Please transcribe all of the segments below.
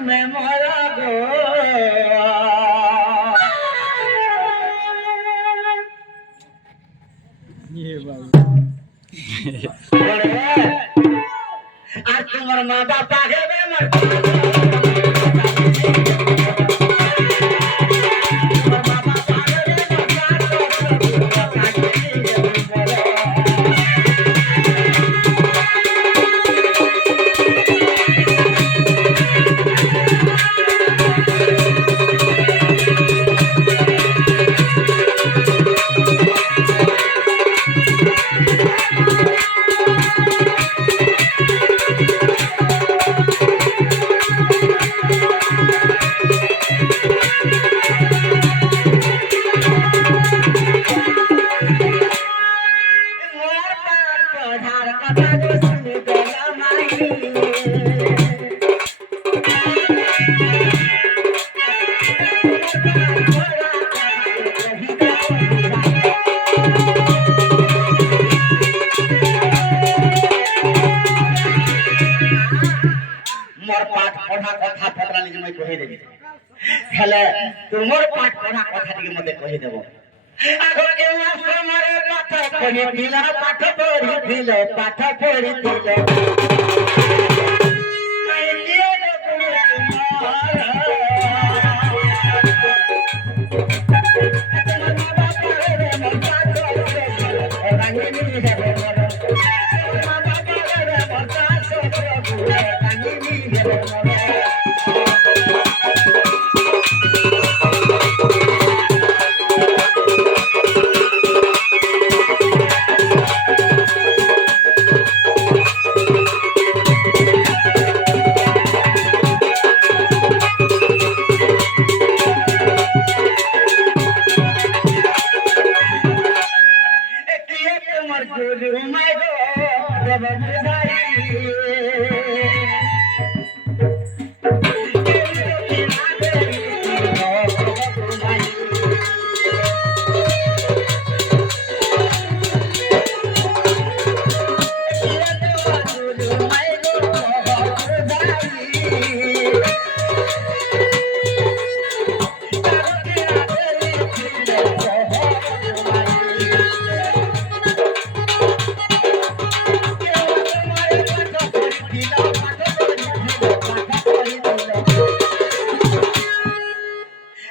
তুমি মরা গো আর তোমার মা বাবা হেবে আমার हेले तुमर पाठ पढ़ा कथा टिके मते कहि देबो आगो के मास्टर मारे पाठ पढ़ि दिला पाठ पढ़ि दिले पाठ पढ़ि दिले मैं दिए दे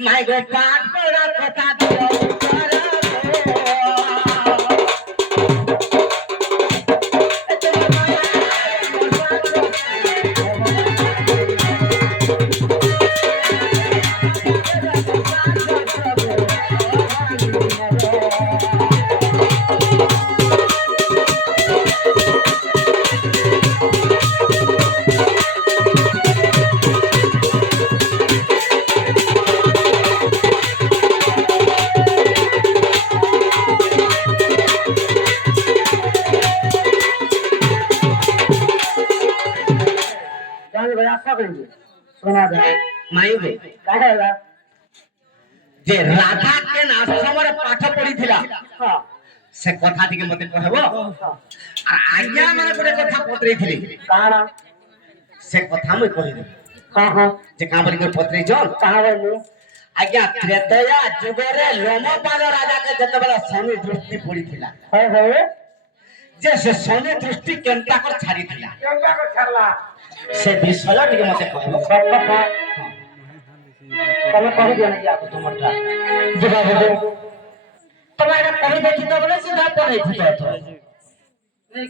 My God, God, जे राधा के आश्रम रे पाठ पढ़ी थिला से कथा टिके मते कहबो आ आज्ञा माने गोटे कथा पत्रै थिली काना से कथा मैं कहि दे हां हां जे का बोली कर पत्रै जन कहा बोलू आज्ञा त्रेतया जुग रे लोमपाद राजा के जते बेला शनि दृष्टि पड़ी थिला हां हां जे से शनि दृष्टि केनता कर छाड़ी थिला केनता कर छाड़ला से विषय टिके मते कहबो सब कथा तमे कहि दियो नै आप तुमटा जगह बोले तुम्हारा कहि देखि तो बोले सीधा पड़ै थी तो नहीं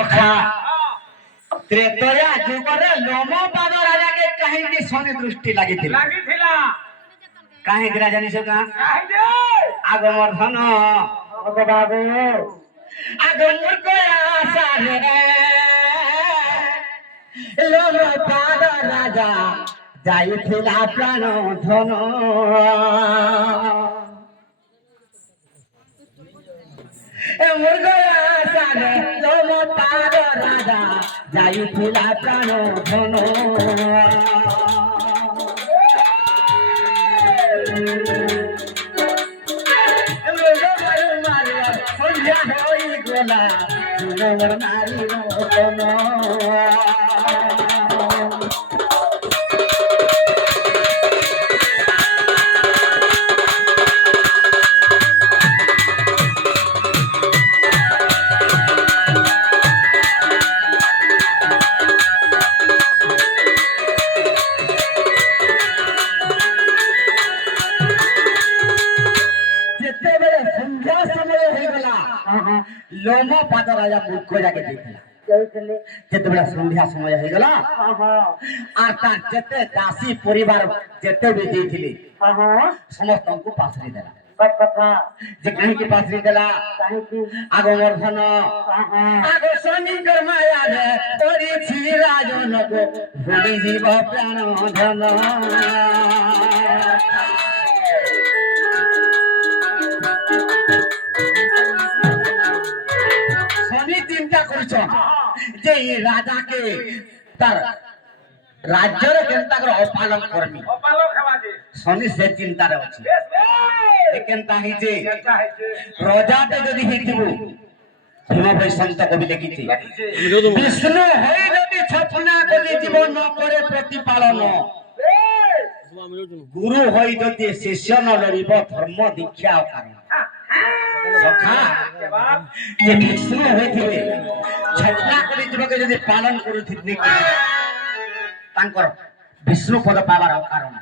ओखा त्रेतया जुग रे लोमपाद राजा के कहीं शनि दृष्टि लागी थिला काहे गिरा जानी से का आगो मर्धन ओगो बाबू आगो मूर्ख आशा रे लोमपाद राजा जाइथिला प्राण धन ए मूर्ख आशा रे लोमपाद राजा जाइथिला प्राण धन नारी পাদ রাজা মুখ্য জাগে দিয়েছিল যেতবেলে সন্ধ্যা সময় হয়ে গেল আর তার যেতে দাসী পরিবার যেতে भी ଦେଇଥିଲେ ସମସ୍ତଙ୍କୁ ପାଶରି ଦେଲା ଯେ କାହିଁକି ପାଶରି ଦେଲା ଆଗ ମର୍ଦ୍ଧନ ଆଗ ସ୍ୱାମୀଙ୍କର ମାୟାରେ ପଡ଼ିଛି ରାଜନକୁ ଭୁଲିଯିବ ପ୍ରାଣ ଧନ শনি চিন্তা করছেন যে এই রাজাকে তার রাজ্যের কেনতা করে অপালন করবি শনি সে চিন্তারে আছে কেনতা হইছে রাজাতে যদি হইতিব ভীম বৈসন্ত কবি লিখিছে বিষ্ণু হই যদি ছপনা করে জীবন ন করে প্রতিপালন গুরু হই যদি শিষ্য ন লড়িব ধর্ম দীক্ষা কারণ সখা যে বিষ্ণু হইতিবে ছপনা করে জীবকে যদি পালন করুথিবে তাঙ্কর বিষ্ণু পদ পাবার কারণ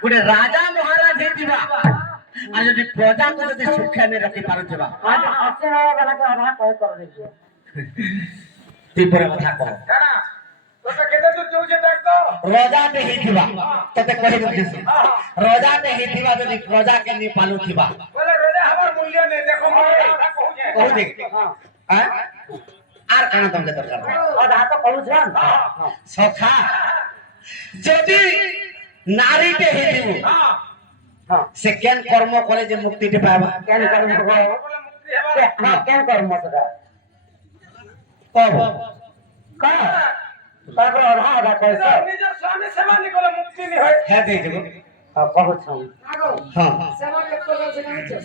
গোটে রাজা মহারাজ হইতিবা আর যদি প্রজাকে যদি সুখে নে রাখি পারুথিবা তিপরে কথা কহ রাজাতে হইতিবা ততে কহি দিছি রাজাতে হইতিবা যদি প্রজাকে নি পালুথিবা বলে রাজা আমার মূল্য নে দেখো কথা কহু দে হ্যাঁ আর কানা তমকে দরকার আধা তো কহুছন সখা যদি নারীতে হেদিব সে কেন কর্ম করে যে মুক্তিতে পাবা কেন কর্ম বলে মুক্তি হেবা কেন কর্ম সেটা কব কা তারপর আধা আধা কইছ নিজের স্বামী সেবা নি করলে মুক্তি নি হয় হ্যাঁ দেই দেব কহুছন হ্যাঁ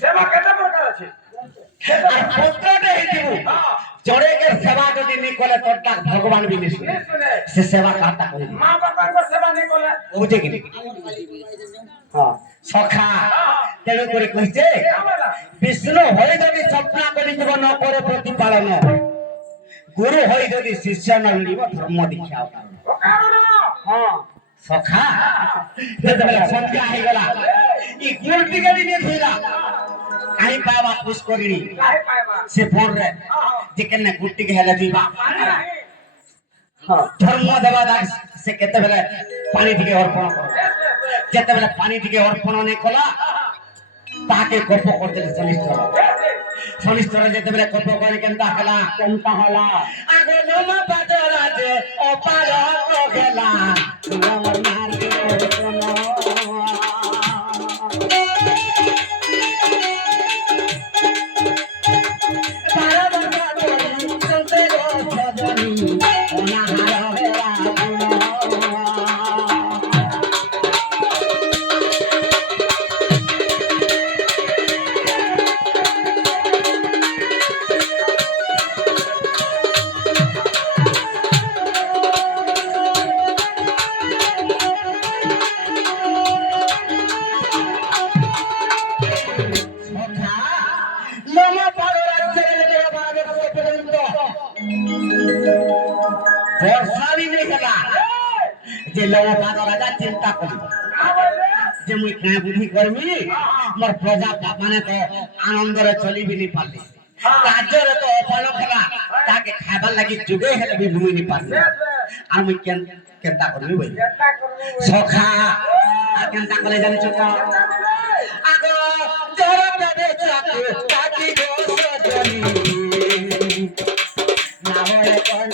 সেবা কেতে প্রকার আছে আর পুত্রতে হেদিব জড়েকে সেবা যদি নি কলে তোরটা ভগবান বি নি শুনে সে সেবা কাটা কই মা বাবার কো সেবা নি কলে বুঝে কি হ্যাঁ সখা তেল করে কইছে বিষ্ণু হই যদি স্বপ্ন করি জীবন করে প্রতিপালন গুরু হই যদি শিষ্য ন লিব ধর্ম দীক্ষা কারণ হ্যাঁ সখা যেতবেলে সন্ধ্যা হই গলা ই গুলটি গলি নি ধইলা কাই পাবা খুশ করিনি কাই পাবা সে ফোন রে যে কেনে গুটি কে হেলা দিবা ধর্ম দেবা সে কেতেবেলে পানি থেকে অর্পণ কর যেতেবেলে পানি থেকে অর্পণ নে কলা তাকে কপ করতে শনিষ্ঠর যেতেবেলে কপ করে কেনতা হলা আগে নম পাদ রাজে অপার গেলা আমার নারী চিন্তা করি যে মুই কে বুদ্ধি করবি মোর প্রজা মানে তো আনন্দরে চলিবি নি পারলি কাজরে তো অপল খেলা তাকে খাবার লাগি যুগে হেলে বি ভূমি নি পারলি আর মুই কেনতা করবি বই সখা কেনতা করে জানিছ তো আগো জরতে বেচাকে কাটি গো সজনি না হয় কোন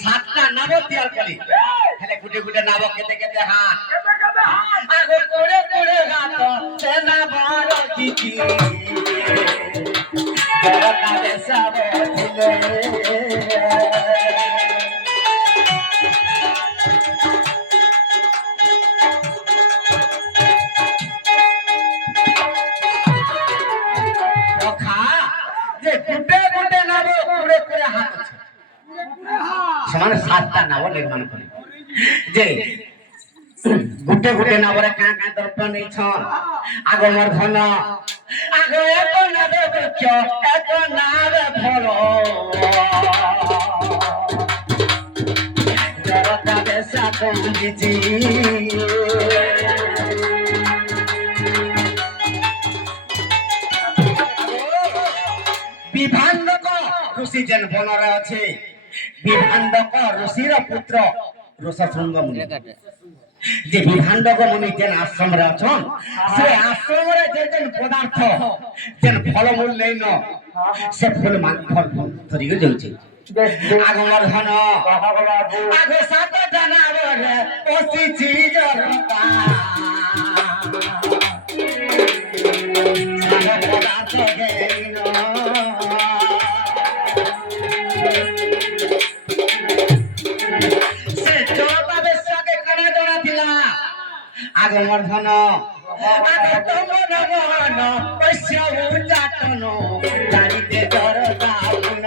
সাতটা নাম তৈরি করি হেলে গুটে গুটে নাম কেতে কেতে হাত আগে করে করে হাত সে না বড় কিছি জগতা দেশাব দিলে ওখা যে গুটে গুটে নাম করে করে হাত সমান সাতটা নাম নির্মাণ করে যে গুটে গুটে নাবরে কাঁ কাঁ দর্প নেইছ আগমর ধন আগ এক নাবে বৃক্ষ এক নাবে ফল জরতা বেশা কমিছি বিভাণ্ডক ঋষি যেন বনরে আছে বিভাণ্ডক ঋষির পুত্র ঋষশৃঙ্গ মুনি যে বিভাণ্ডক মুনি যেন আশ্রমরে অছন সে আশ্রমরে যে যেন পদার্থ যেন ফলমূল নেই ন সে ফুল ফল ধরি যাচ্ছে আগমর ধন আগ সাত জানাবরে পশিছি জরতা সারা পদার্থ গেইন সে জরতা বেশাকে কানে জনা দিলা আগমর ধন আগ তমন মন পশ্য উজাতন জানিতে জরতা গুণ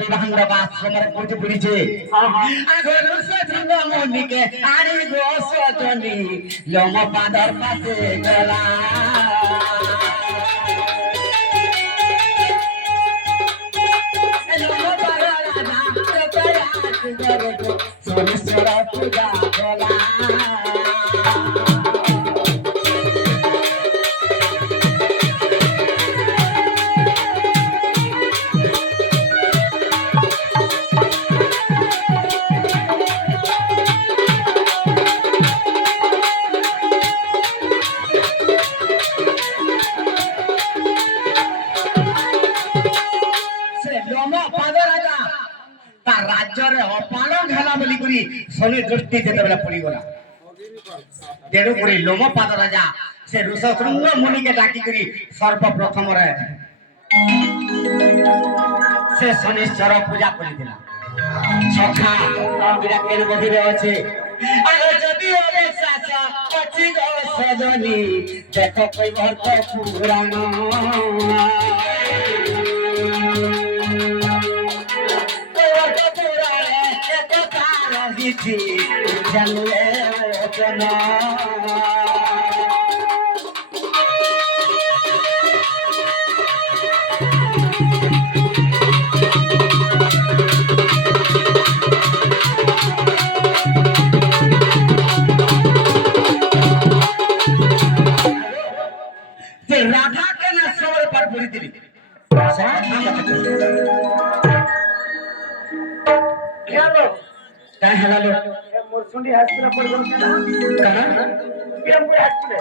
বিভাণ্ডক আশ্রমের পৌঁছে পড়েছে মনিকে আরে গোসনি লম পাদর পাশে গলা সোনেশ্বর পূজা গলা রাজ্যরে অপালন হেলা বলি করি শনি দৃষ্টি যেতবেলে পড়িগলা তেণু করে লোমপাদ রাজা সে ঋষশৃঙ্গ মুনিকে ডাকি করি সর্বপ্রথমরে সে শনিশ্বর পূজা করিছিল সখা বিরাকের গভীরে আছে আরে যদি ওরে শাসা অছি গো সজনি দেখো কৈবর্ত পুরাণ জানলে কেন রাধা কেন সবার পার পড়ি দিলি काय हलालो मोरसुंडी हॉस्पिटल पर जाऊन ना का